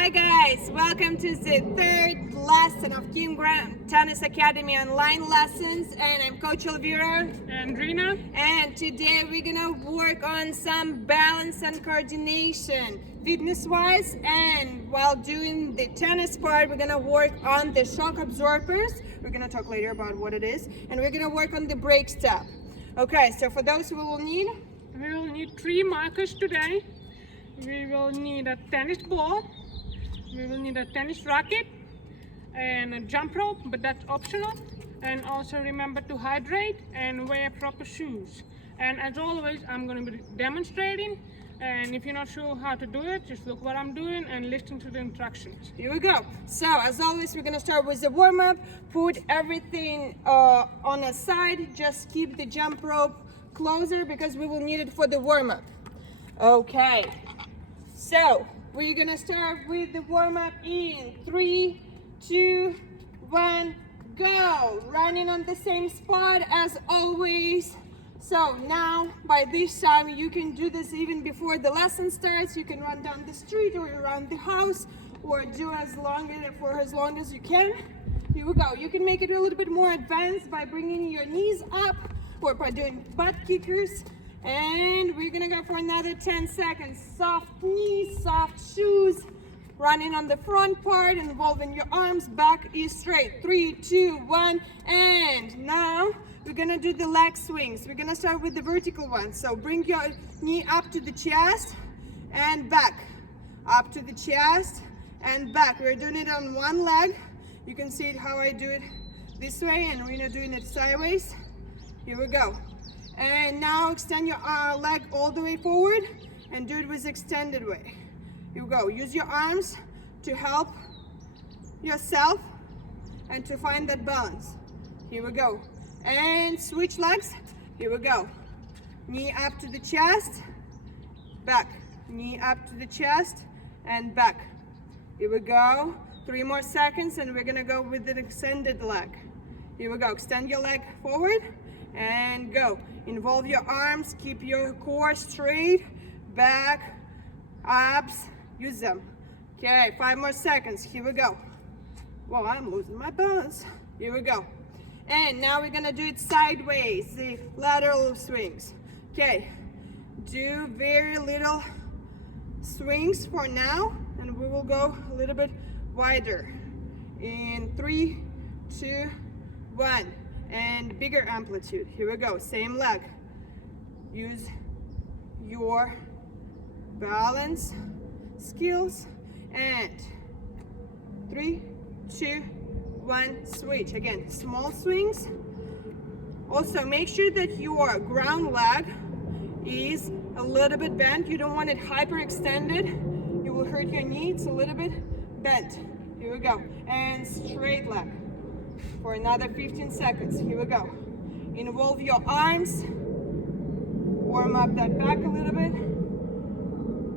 Hi guys, welcome to the third lesson of King Grant Tennis Academy online lessons, and I'm Coach Elvira and Rina. And today we're gonna work on some balance and coordination fitness wise, and while doing the tennis part we're gonna work on the shock absorbers. We're gonna talk later about what it is, and we're gonna work on the break step. Okay, so for those we will need 3 markers today. We will need a tennis ball, we will need a tennis racket and a jump rope, but that's optional. And also remember to hydrate and wear proper shoes. And as always, I'm going to be demonstrating, and if you're not sure how to do it, just look what I'm doing and listen to the instructions. Here we go. So as always, we're gonna start with the warm-up. Put everything on a side. Just keep the jump rope closer because we will need it for the warm-up. Okay, so we're gonna start with the warm-up in 3, 2, 1, go. Running on the same spot as always. So now by this time you can do this even before the lesson starts. You can run down the street or around the house, or do for as long as you can. Here we go. You can make it a little bit more advanced by bringing your knees up or by doing butt kickers. And we're gonna go for another 10 seconds. Soft knees, soft shoes. Running on the front part, involving your arms. Back is straight. 3, 2, 1, and now we're gonna do the leg swings. We're gonna start with the vertical one. So bring your knee up to the chest and back. Up to the chest and back. We're doing it on one leg. You can see how I do it this way, and we're not doing it sideways. Here we go. And now extend your leg all the way forward and do it with extended way. Here we go. Use your arms to help yourself and to find that balance. Here we go. And switch legs. Here we go. Knee up to the chest, back. Knee up to the chest and back. Here we go. 3 more seconds and we're gonna go with the extended leg. Here we go. Extend your leg forward and go. Involve your arms, keep your core straight, back, abs, use them. Okay, 5 more seconds. Here we go. Well, I'm losing my balance. Here we go. And now we're gonna do it sideways, the lateral swings. Okay, do very little swings for now, and we will go a little bit wider. In 3, 2, 1, and bigger amplitude. Here we go, same leg. Use your balance skills, and 3, 2, 1, switch. Again, small swings. Also make sure that your ground leg is a little bit bent. You don't want it hyperextended. You will hurt your knee. It's a little bit bent. Here we go. And straight leg for another 15 seconds. Here we go. Involve your arms. Warm up that back a little bit.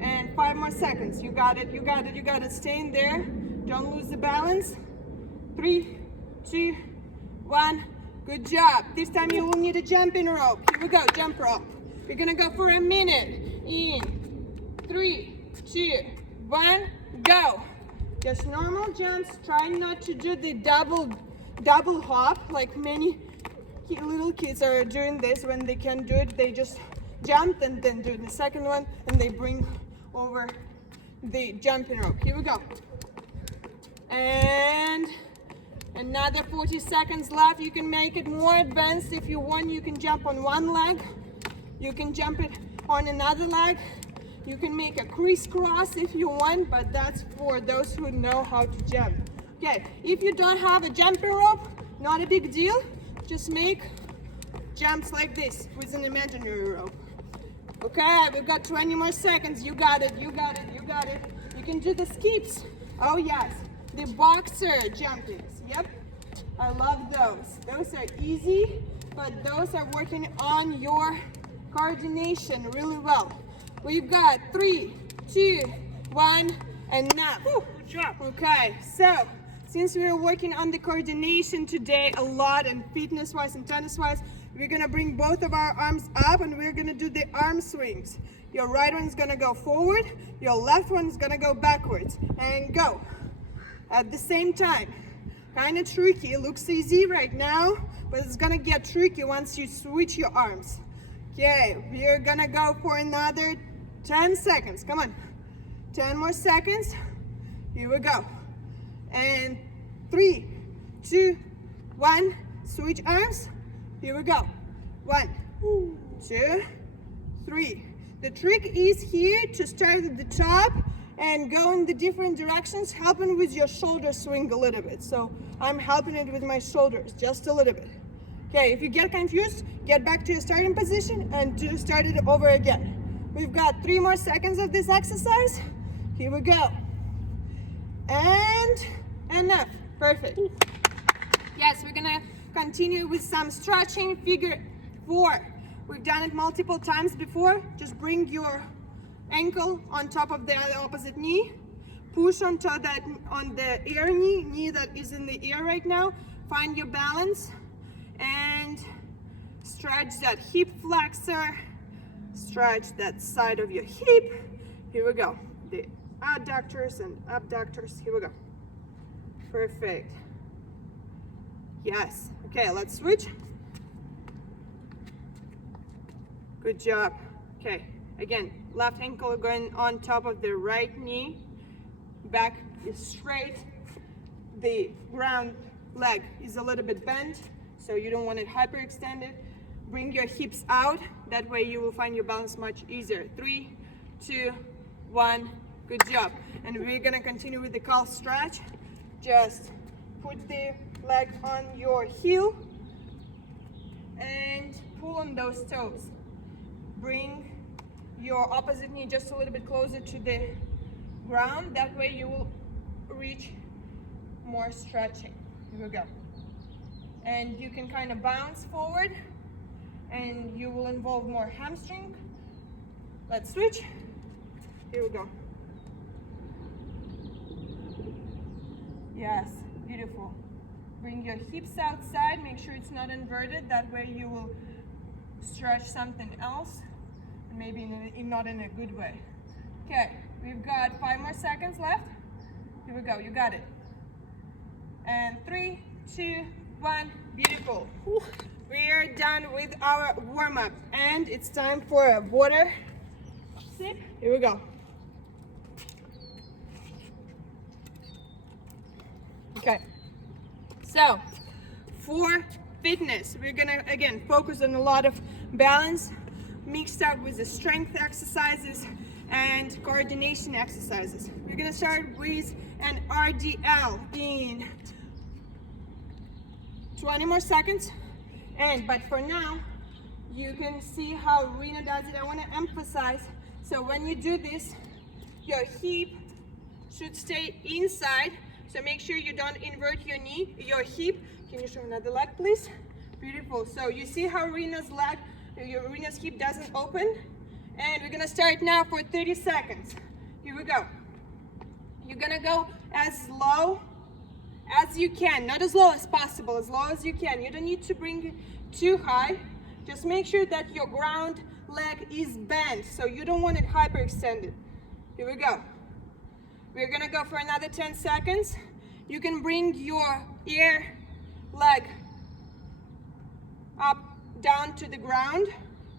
And 5 more seconds. You got it, you got it, you got it. Stay in there. Don't lose the balance. 3, 2, 1. Good job. This time you will need a jumping rope. Here we go, jump rope. We're gonna go for a minute. In 3, 2, 1, go. Just normal jumps. Try not to do the double hop like many little kids are doing this. When they can do it, they just jump and then do the second one, and they bring over the jumping rope. Here we go. And another 40 seconds left. You can make it more advanced if you want. You can jump on one leg. You can jump it on another leg. You can make a crisscross if you want, but that's for those who know how to jump. Okay, if you don't have a jumping rope, not a big deal. Just make jumps like this with an imaginary rope. Okay, we've got 20 more seconds. You got it, you got it, you got it. You can do the skips. Oh yes, the boxer jumpings. Yep, I love those. Those are easy, but those are working on your coordination really well. We've got 3, 2, 1, and now. Good job. Okay, so since we're working on the coordination today a lot, and fitness-wise and tennis-wise, we're gonna bring both of our arms up and we're gonna do the arm swings. Your right one's gonna go forward, your left one's gonna go backwards, and go. At the same time. Kind of tricky, it looks easy right now, but it's gonna get tricky once you switch your arms. Okay, we're gonna go for another 10 seconds, come on. 10 more seconds, here we go. And 3, 2, 1, switch arms, here we go. 1, 2, 3. The trick is here to start at the top and go in the different directions, helping with your shoulder swing a little bit. So I'm helping it with my shoulders just a little bit. Okay, if you get confused, get back to your starting position and start it over again. We've got 3 more seconds of this exercise. Here we go. And enough. Perfect. Yes, we're gonna continue with some stretching. Figure 4. We've done it multiple times before. Just bring your ankle on top of the opposite knee. Push onto that on the air knee that is in the air right now. Find your balance and stretch that hip flexor. Stretch that side of your hip. Here we go. The adductors and abductors. Here we go. Perfect. Yes. Okay, let's switch. Good job. Okay, again, left ankle going on top of the right knee. Back is straight. The ground leg is a little bit bent, so you don't want it hyperextended. Bring your hips out. That way you will find your balance much easier. 3, 2, 1. Good job. And we're gonna continue with the calf stretch. Just put the leg on your heel and pull on those toes. Bring your opposite knee just a little bit closer to the ground. That way you will reach more stretching. Here we go. And you can kind of bounce forward and you will involve more hamstring. Let's switch. Here we go. Yes, beautiful. Bring your hips outside. Make sure it's not inverted. That way you will stretch something else. Maybe not in a good way. Okay, we've got 5 more seconds left. Here we go, you got it. And 3, 2, 1, beautiful. We're done with our warm-up and it's time for a water sip. Here we go. Okay, so for fitness, we're gonna again focus on a lot of balance mixed up with the strength exercises and coordination exercises. We're gonna start with an RDL in 20 more seconds. But for now, you can see how Rena does it. I wanna emphasize, so when you do this, your hip should stay inside. So make sure you don't invert your knee, your hip. Can you show another leg, please? Beautiful. So you see how Rena's hip doesn't open? And we're gonna start now for 30 seconds. Here we go. You're gonna go as low as you can, not as low as possible, as low as you can. You don't need to bring it too high. Just make sure that your ground leg is bent, so you don't want it hyperextended. Here we go. We're gonna go for another 10 seconds. You can bring your air leg up, down to the ground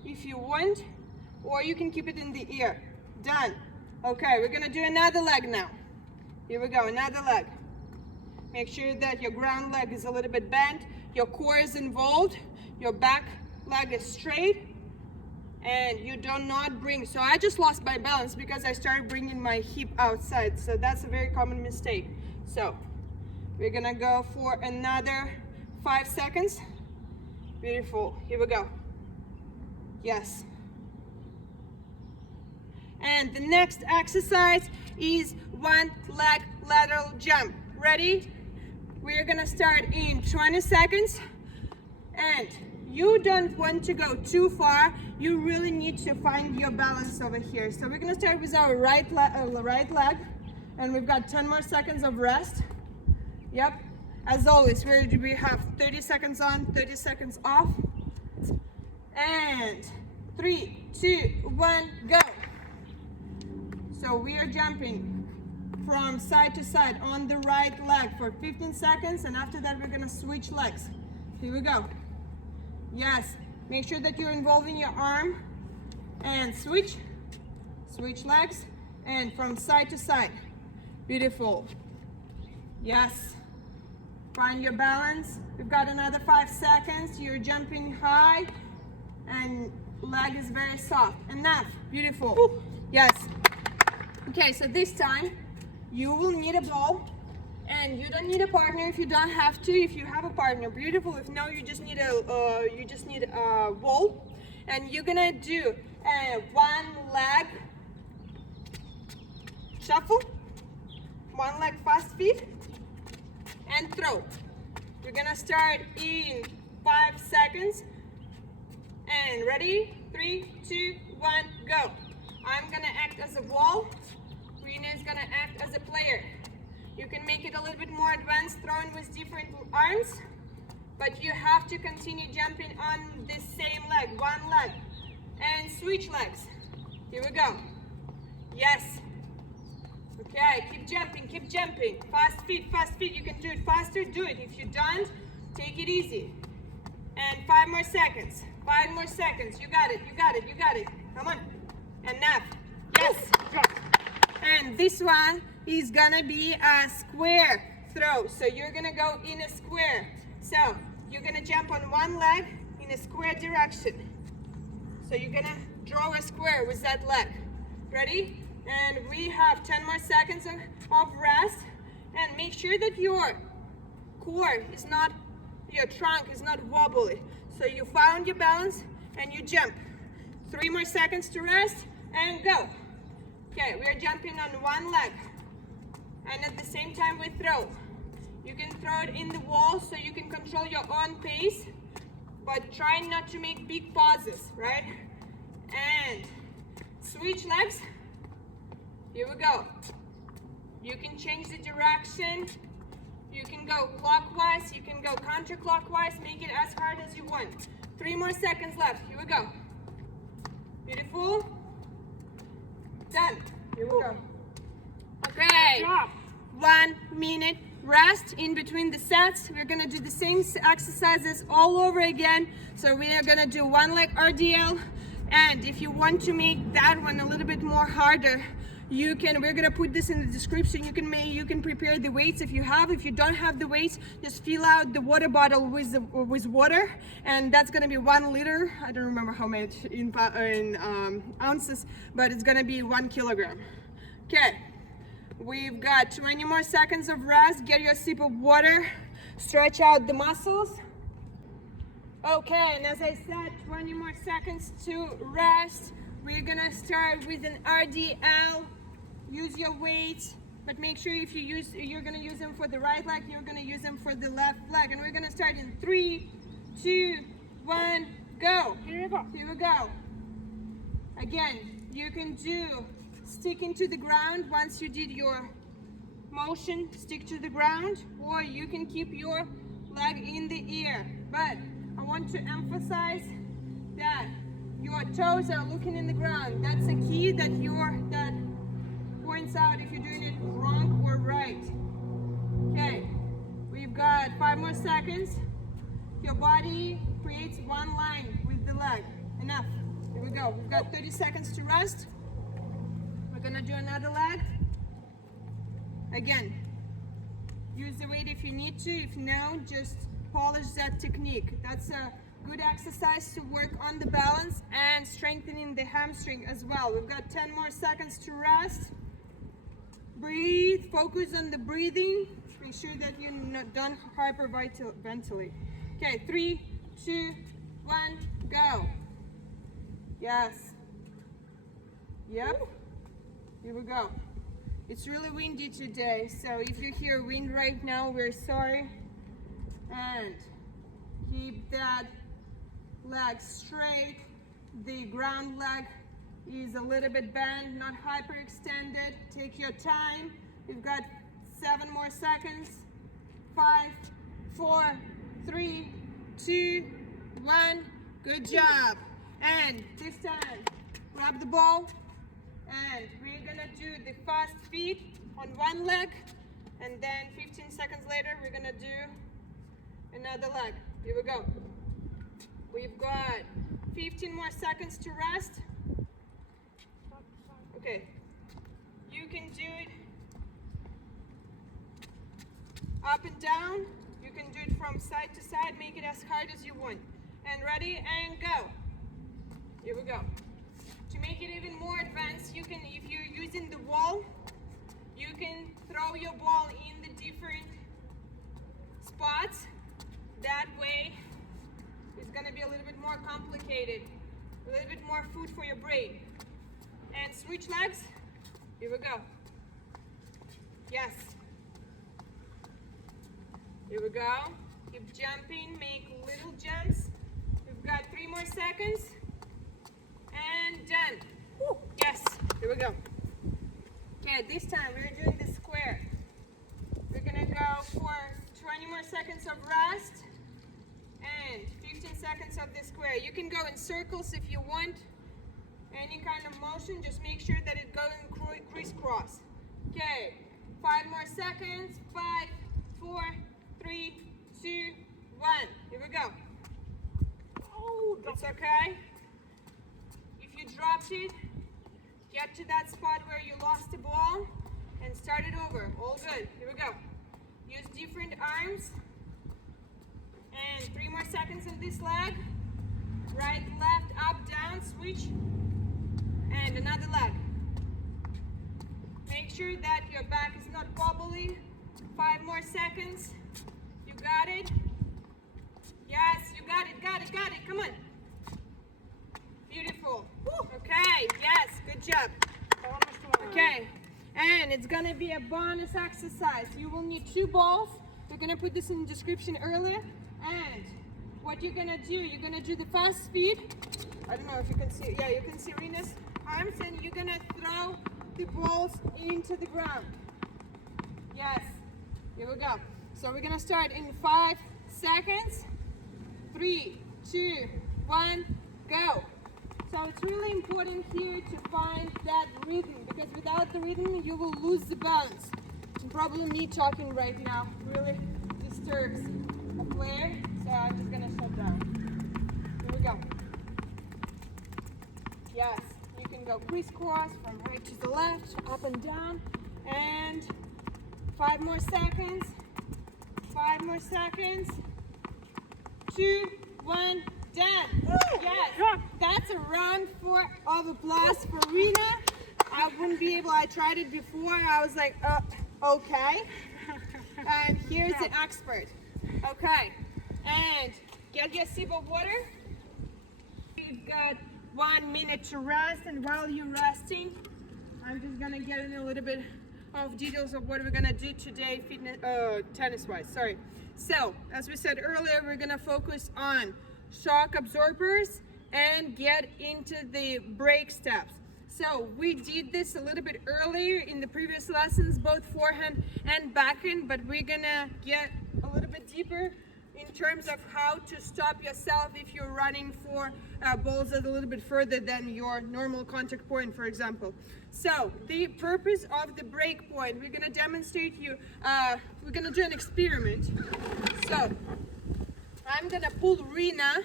if you want, or you can keep it in the air. Done. Okay, we're gonna do another leg now. Here we go, another leg. Make sure that your ground leg is a little bit bent, your core is involved, your back leg is straight, and you do not bring, so I just lost my balance because I started bringing my hip outside, so that's a very common mistake. So we're gonna go for another 5 seconds. Beautiful, here we go. Yes. And the next exercise is one leg lateral jump. Ready? We're gonna start in 20 seconds. And you don't want to go too far. You really need to find your balance over here. So we're gonna start with our right leg. And we've got 10 more seconds of rest. Yep. As always, we have 30 seconds on, 30 seconds off. And 3, 2, 1, go. So we are jumping from side to side on the right leg for 15 seconds, and after that we're gonna switch legs. Here we go. Yes, make sure that you're involving your arm, and switch legs, and from side to side. Beautiful. Yes, find your balance. We've got another 5 seconds. You're jumping high and leg is very soft. Enough. Beautiful. Ooh. Yes. Okay, so this time you will need a ball, and you don't need a partner if you don't have to. If you have a partner, beautiful. If no, you just need a ball, and you're gonna do a one leg shuffle, one leg fast feet, and throw. We're gonna start in 5 seconds. And ready? 3, 2, 1, go. I'm gonna act as a wall. Rena is gonna act as a player. You can make it a little bit more advanced, throwing with different arms, but you have to continue jumping on this same leg, one leg, and switch legs. Here we go. Yes. Okay, keep jumping. Fast feet. You can do it faster, do it. If you don't, take it easy. And 5 more seconds. 5 more seconds. You got it. Come on. Enough. Yes. And this one is gonna be a square throw. So you're gonna go in a square. So you're gonna jump on one leg in a square direction. So you're gonna draw a square with that leg. Ready? And we have 10 more seconds of rest. And make sure that your core is not, your trunk is not wobbly. So you found your balance and you jump. 3 more seconds to rest and go. Okay, we're jumping on one leg. And at the same time we throw. You can throw it in the wall so you can control your own pace, but try not to make big pauses, right? And switch legs. Here we go. You can change the direction. You can go clockwise, you can go counterclockwise, make it as hard as you want. 3 more seconds left. Here we go. Beautiful. Done. Here we go. Okay. 1 minute rest in between the sets. We're gonna do the same exercises all over again. So we are gonna do one leg RDL, and if you want to make that one a little bit more harder, you can, we're gonna put this in the description. You can prepare the weights if you have. If you don't have the weights, just fill out the water bottle with water, and that's gonna be 1 liter. I don't remember how much in ounces, but it's gonna be 1 kilogram. Okay, we've got 20 more seconds of rest. Get your sip of water, stretch out the muscles. Okay, and as I said, 20 more seconds to rest. We're gonna start with an RDL. Use your weights, but make sure if you're gonna use them for the right leg, you're gonna use them for the left leg. And we're gonna start in 3, 2, 1, go. Here we go. Again, you can do sticking to the ground. Once you did your motion, stick to the ground, or you can keep your leg in the air. But I want to emphasize that your toes are looking in the ground. That's a key that points out if you're doing it wrong or right. Okay, we've got 5 more seconds. Your body creates one line with the leg. Enough. Here we go. We've got 30 seconds to rest. We're gonna do another leg. Again, use the weight if you need to. If no, just polish that technique. That's a good exercise to work on the balance and strengthening the hamstring as well. We've got 10 more seconds to rest. Breathe, focus on the breathing. Make sure that you don't hyperventilate. Okay, 3, 2, 1, go. Yes. Yep. Here we go. It's really windy today, so if you hear wind right now, we're sorry. And keep that leg straight. The ground leg is a little bit bent, not hyperextended. Take your time. We've got 7 more seconds. 5, 4, 3, 2, 1. Good job. And this time, grab the ball And we're gonna do the fast feet on one leg, and then 15 seconds later, we're gonna do another leg. Here we go. We've got 15 more seconds to rest. Okay, you can do it up and down. You can do it from side to side. Make it as hard as you want. And ready, and go. Here we go. To make it even more advanced, you can, if you're using the wall, you can throw your ball in the different spots. That way, it's gonna be a little bit more complicated, a little bit more food for your brain. And switch legs. Here we go. Yes. Here we go. Keep jumping, make little jumps. We've got 3 more seconds. And done. Woo. Yes. Here we go. Okay, this time we're doing the square. We're gonna go for 20 more seconds of rest and 15 seconds of the square. You can go in circles if you want. Any kind of motion, just make sure that it goes in crisscross. Okay, 5 more seconds. 5, 4, 3, 2, 1. Here we go. Oh, it's okay. If you dropped it, get to that spot where you lost the ball and start it over. All good. Here we go. Use different arms. And 3 more seconds on this leg. Right, left, up, down, switch. And another leg. Make sure that your back is not wobbly. 5 more seconds. You got it? Yes, you got it, got it, got it. Come on. Beautiful. Woo. Okay, yes, good job. Okay, and it's gonna be a bonus exercise. You will need 2 balls. We're gonna put this in the description earlier. And what you're gonna do, you're gonna do the fast speed. I don't know if you can see, yeah, you can see Rena's arms, and you're gonna throw the balls into the ground. Yes, here we go. So we're gonna start in 5 seconds. 3, 2, 1, go. So it's really important here to find that rhythm, because without the rhythm, you will lose the balance. And probably me talking right now really disturbs a player, so I'm just gonna shut down. Here we go. Yes, you can go crisscross from right to the left, up and down, and 5 more seconds. 5 more seconds. 2, 1, done. Yes, that's a round of applause for Rena. I wouldn't be able, I tried it before, I was like, okay. And here's the expert. Okay, and get your sip of water. We've got 1 minute to rest, and while you're resting, I'm just gonna get in a little bit of details of what we're gonna do today, tennis-wise, sorry. So, as we said earlier, we're gonna focus on shock absorbers and get into the break steps. So we did this a little bit earlier in the previous lessons, both forehand and backhand, but we're gonna get a little bit deeper in terms of how to stop yourself if you're running for balls that are a little bit further than your normal contact point, for example. So the purpose of the break point, we're gonna demonstrate you, we're gonna do an experiment. So I'm gonna pull Rena,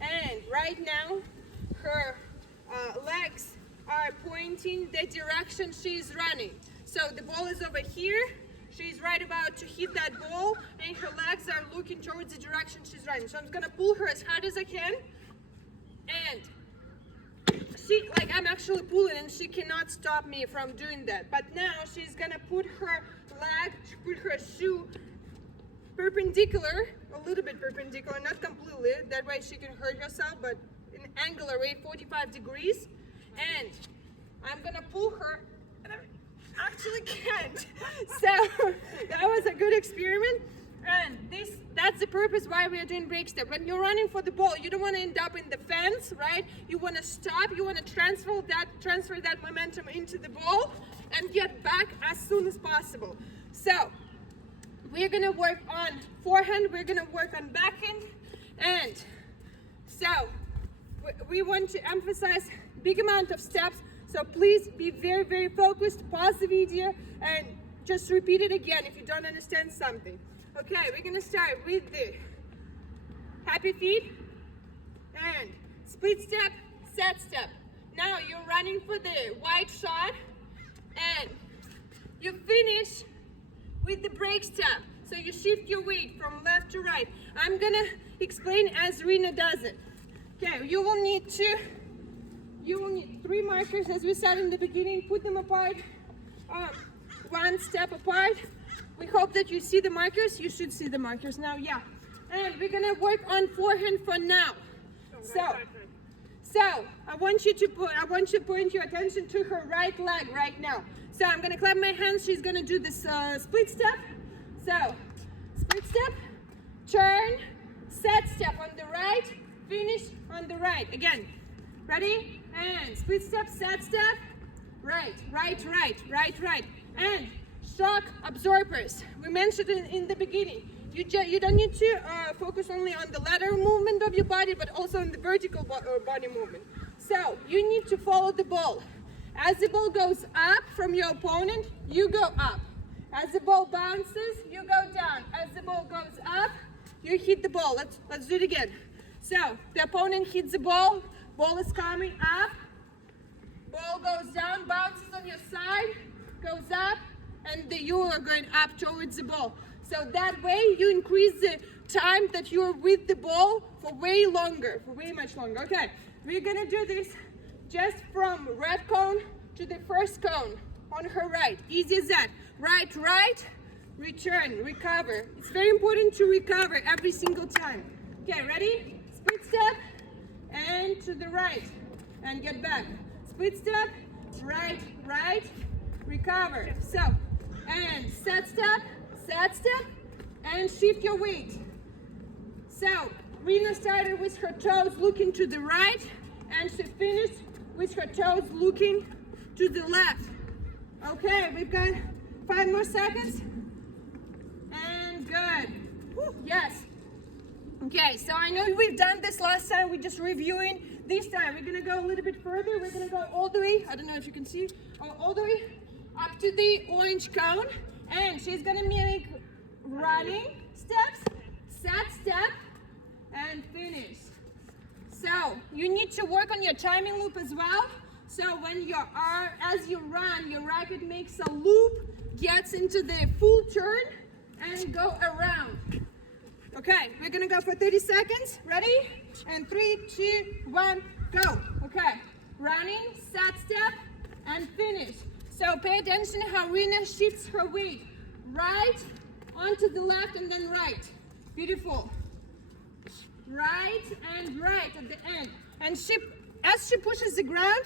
and right now her legs are pointing the direction she's running. So the ball is over here. She's right about to hit that ball, and her legs are looking towards the direction she's running. So I'm gonna pull her as hard as I can, and she, like, I'm actually pulling, and she cannot stop me from doing that. But now she's gonna put her leg, put her shoe perpendicular, a little bit perpendicular, not completely. That way she can hurt herself, but in an angular way, 45 degrees. And I'm gonna pull her, and I actually can't. So that was a good experiment, and that's the purpose why we are doing break step. When you're running for the ball, you don't want to end up in the fence, right? You want to stop, you want to transfer that momentum into the ball and get back as soon as possible. So we're gonna work on forehand, we're gonna work on backhand, and so we want to emphasize big amount of steps So please be very, very focused, pause the video, and just repeat it again if you don't understand something. Okay, we're gonna start with the happy feet and split step, set step. Now you're running for the wide shot and you finish with the break step. So you shift your weight from left to right. I'm gonna explain as Rena does it. Okay, you will need 3 markers as we said in the beginning. Put them apart, 1 step apart. We hope that you see the markers. You should see the markers now, yeah. And we're gonna work on forehand for now. So I want you to point your attention to her right leg right now. So I'm gonna clap my hands. She's gonna do this split step. So split step, turn, set step on the right, finish on the right. Again, ready? And split step, set step, right, right, right, right, right. And shock absorbers. We mentioned it in the beginning. You don't need to focus only on the lateral movement of your body, but also on the vertical body movement. So you need to follow the ball. As the ball goes up from your opponent, you go up. As the ball bounces, you go down. As the ball goes up, you hit the ball. Let's do it again. So the opponent hits the ball is coming up, ball goes down, bounces on your side, goes up, and you are going up towards the ball. So that way you increase the time that you're with the ball for way much longer. Okay, we're gonna do this just from red cone to the first cone on her right. Easy as that. Right, right, return, recover. It's very important to recover every single time. Okay, ready? Split step and to the right and get back. Split step, right, right, recover. So, and set step, and shift your weight. So, Rena started with her toes looking to the right, and she finished with her toes looking to the left. Okay, we've got 5 more seconds. And good. Whew, yes. Okay, so I know we've done this last time, we're just reviewing. This time, we're gonna go a little bit further. We're gonna go all the way, I don't know if you can see, all the way up to the orange cone. And she's gonna make running steps, set step, and finish. So you need to work on your timing loop as well. So when as you run, your racket makes a loop, gets into the full turn, and go around. Okay, we're gonna go for 30 seconds. Ready? And 3, 2, 1, go. Okay, running, set step, and finish. So pay attention how Rena shifts her weight. Right, onto the left, and then right. Beautiful. Right and right at the end. And as she pushes the ground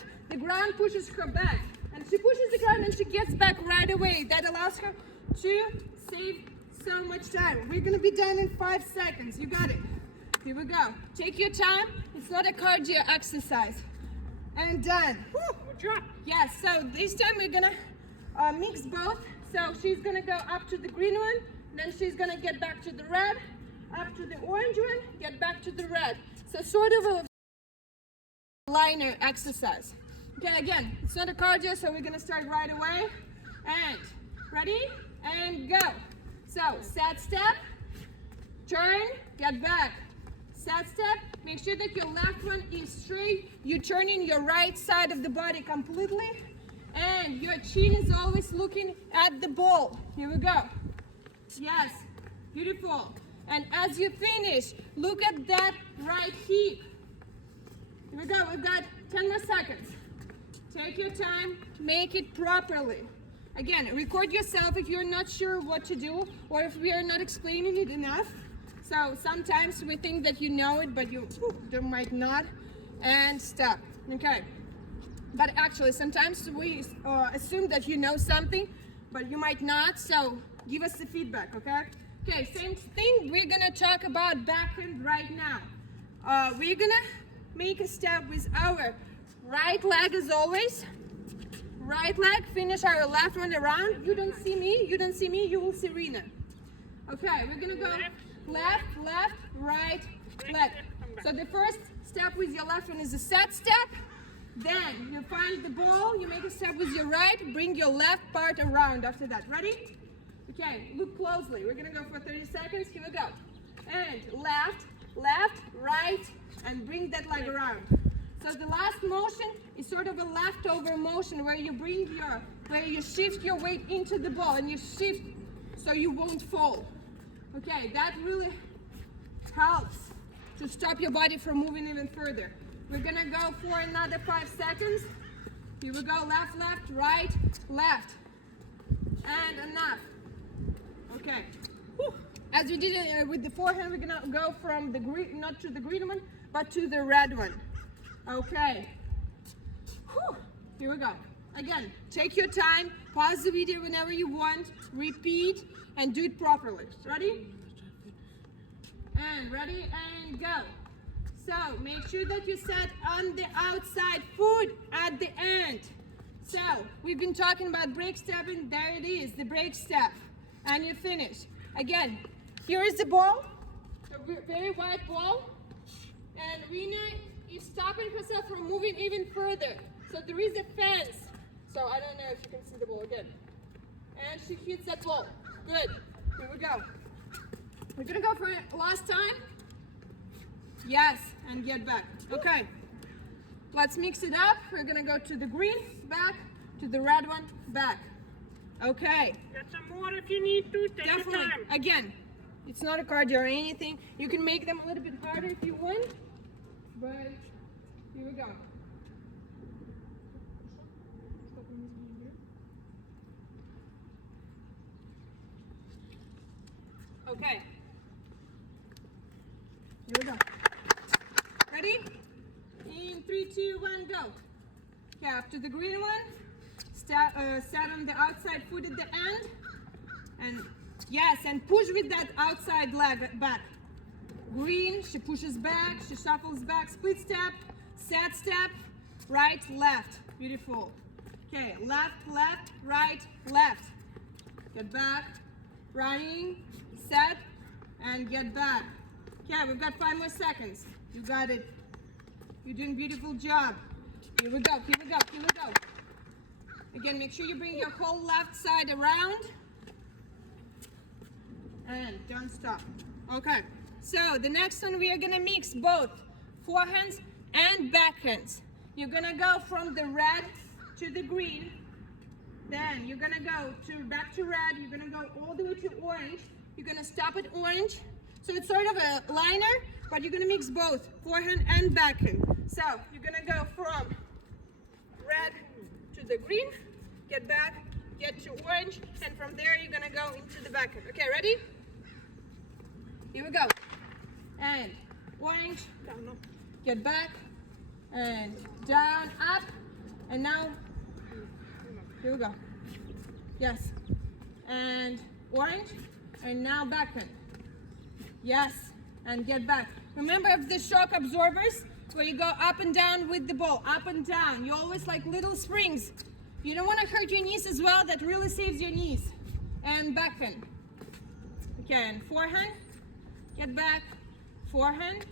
pushes her back. And she pushes the ground and she gets back right away. That allows her to save so much time. We're gonna be done in 5 seconds. You got it. Here we go. Take your time. It's not a cardio exercise. And done. Woo. Good job. Yes, so this time we're gonna mix both. So she's gonna go up to the green one, then she's gonna get back to the red, up to the orange one, get back to the red. So sort of a liner exercise. Okay, again, it's not a cardio, so we're gonna start right away. And ready? And go. So set step, turn, get back. Set step, make sure that your left one is straight. You're turning your right side of the body completely. And your chin is always looking at the ball. Here we go. Yes, beautiful. And as you finish, look at that right hip. Here we go, we've got 10 more seconds. Take your time, make it properly. Again, record yourself if you're not sure what to do or if we are not explaining it enough. So sometimes we think that you know it, but you might not. And stop, okay. But actually, sometimes we assume that you know something, but you might not, so give us the feedback, okay? Okay, same thing, we're gonna talk about backhand right now. We're gonna make a step with our right leg as always. Right leg, finish our left one around. You don't see me, you will see Rena. Okay, we're gonna go left, right, leg. So the first step with your left one is a set step. Then you find the ball, you make a step with your right, bring your left part around after that. Ready? Okay, look closely. We're gonna go for 30 seconds. Here we go. And left, left, right, and bring that leg around. So the last motion is sort of a leftover motion where you shift your weight into the ball and you shift so you won't fall. Okay, that really helps to stop your body from moving even further. We're gonna go for another 5 seconds. Here we go, left, left, right, left. And enough. Okay. Whew. As we did with the forehand, we're gonna go from the green, not to the green one, but to the red one. Okay. Whew. Here we go. Again, take your time, pause the video whenever you want, repeat, and do it properly. Ready? And ready, and go. So make sure that you set on the outside foot at the end. So we've been talking about break step, and there it is, the break step. And you finish. Again, here is the ball, a very wide ball, and Rena is stopping herself from moving even further. So there is a fence. So I don't know if you can see the ball again. And she hits that ball. Good. Here we go. We're gonna go for it last time. Yes, and get back. Okay. Let's mix it up. We're gonna go to the green, back, to the red one, back. Okay. Get some more if you need to. Take your Definitely. time. Again, it's not a cardio or anything. You can make them a little bit harder if you want. But here we go. Okay. Here we go. Ready? In 3, 2, 1, go. Okay, after the green one, stand on the outside foot at the end. And yes, and push with that outside leg back. Green, she pushes back, she shuffles back, split step, set step, right, left. Beautiful. Okay, left, left, right, left. Get back, running, set, and get back. Okay, we've got 5 more seconds. You got it. You're doing a beautiful job. Here we go, here we go, here we go. Again, make sure you bring your whole left side around. And don't stop. Okay, so the next one we are gonna mix both forehands and backhands. You're gonna go from the red to the green. Then you're gonna go back to red. You're gonna go all the way to orange. You're gonna stop at orange. So it's sort of a liner, but you're gonna mix both forehand and backhand. So you're gonna go from red to the green, get back, get to orange, and from there you're gonna go into the backhand. Okay, ready? Here we go. And orange, get back, and down, up, and now, here we go. Yes. And orange, and now backhand. Yes, and get back. Remember of the shock absorbers, where you go up and down with the ball, up and down. You always like little springs. You don't want to hurt your knees as well. That really saves your knees. And backhand. Okay, and forehand. Get back. Forehand.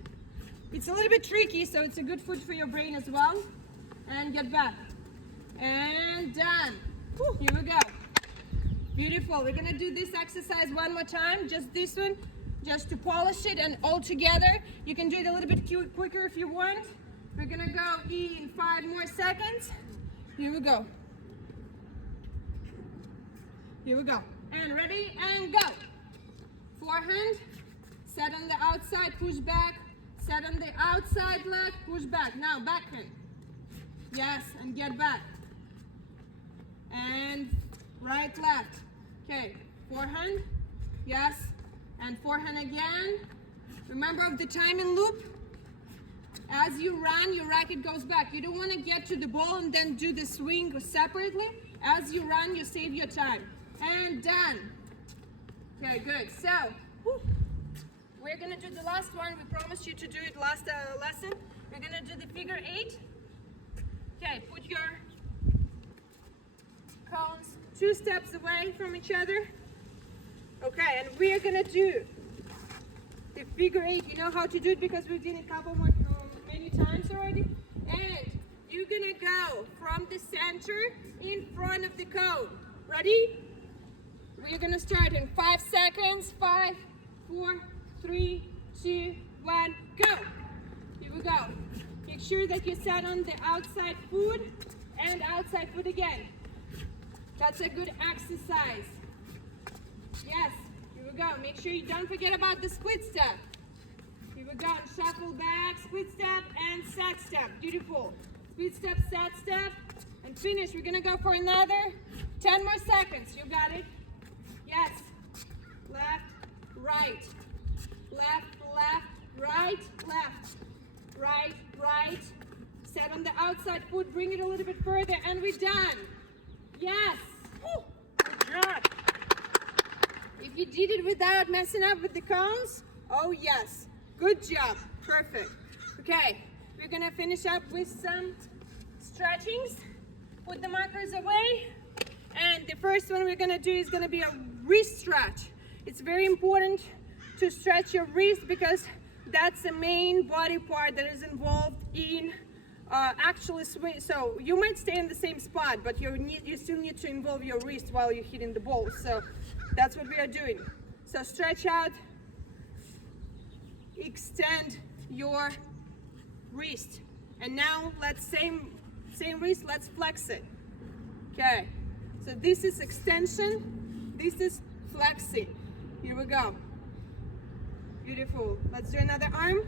It's a little bit tricky, so it's a good food for your brain as well. And get back. And done. Whew, here we go. Beautiful. We're going to do this exercise one more time. Just this one. Just to polish it, and all together. You can do it a little bit quicker if you want. We're gonna go in 5 more seconds. Here we go. Here we go. And ready, and go. Forehand, set on the outside, push back. Set on the outside leg, push back. Now backhand. Yes, and get back. And right, left. Okay, forehand. Yes. And forehand again. Remember of the timing loop. As you run, your racket goes back. You don't want to get to the ball and then do the swing separately. As you run, you save your time. And done. Okay, good. So, we're going to do the last one. We promised you to do it last lesson. We're going to do the figure 8. Okay, put your cones 2 steps away from each other. Okay, and we are gonna do the figure 8. You know how to do it because we've done it many times already. And you're we're gonna go from the center in front of the cone. Ready? We're gonna start in 5 seconds. 5, 4, 3, 2, 1, go. Here we go. Make sure that you set on the outside foot and outside foot again. That's a good exercise. Yes, here we go. Make sure you don't forget about the split step. Here we go. Shuffle back, split step, and set step. Beautiful. Split step, set step, and finish. We're gonna go for another 10 more seconds. You got it? Yes. Left, right. Left, left, right, left. Right, right. Set on the outside foot. Bring it a little bit further, and we're done. Yes. Woo. Good job. If you did it without messing up with the cones, oh yes. Good job. Perfect. Okay, we're gonna finish up with some stretchings. Put the markers away. And the first one we're gonna do is gonna be a wrist stretch. It's very important to stretch your wrist because that's the main body part that is involved in actually swing. So you might stay in the same spot, but you still need to involve your wrist while you're hitting the ball. So that's what we are doing. So stretch out, extend your wrist, and now let's same wrist, let's flex it. Okay, so this is extension, this is flexing. Here we go. Beautiful. Let's do another arm.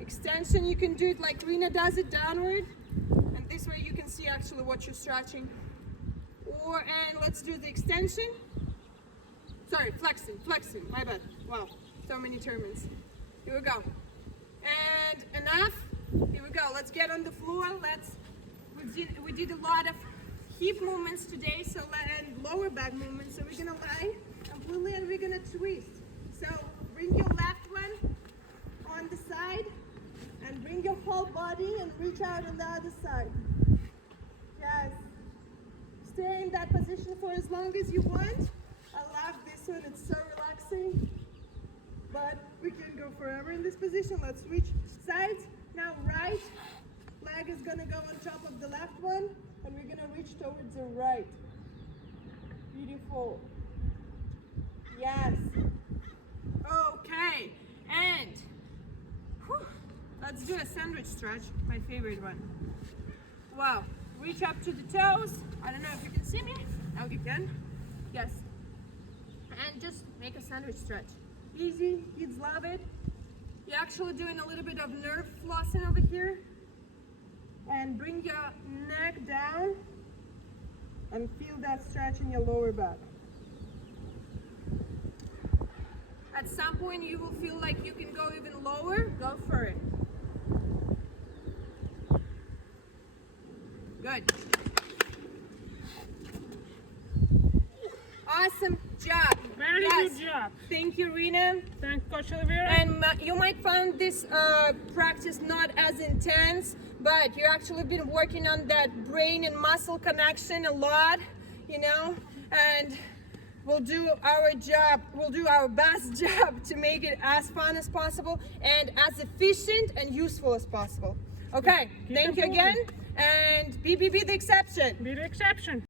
Extension, you can do it like Rena does it, downward, and this way you can see actually what you're stretching. And let's do the extension. Sorry, flexing, my bad. Wow, so many terms. Here we go. And enough. Here we go. Let's get on the floor. We did a lot of hip movements today, and lower back movements. So we're gonna lie completely and we're gonna twist. So bring your left one on the side and bring your whole body and reach out on the other side. Yes. Stay in that position for as long as you want. I love this one, it's so relaxing. But we can go forever in this position. Let's switch sides. Now right leg is gonna go on top of the left one and we're gonna reach towards the right. Beautiful. Yes. Okay, and let's do a sandwich stretch, my favorite one. Wow, reach up to the toes. I don't know if you can see me. Now you can. Yes. And just make a sandwich stretch. Easy, kids love it. You're actually doing a little bit of nerve flossing over here. And bring your neck down and feel that stretch in your lower back. At some point you will feel like you can go even lower, go for it. Good. Awesome job. Very good job. Thank you, Rena. Thanks, Coach Olivera. And you might find this practice not as intense, but you actually been working on that brain and muscle connection a lot, you know, and we'll do our job, we'll do our best job to make it as fun as possible and as efficient and useful as possible. Okay, thank you again, and be the exception. Be the exception.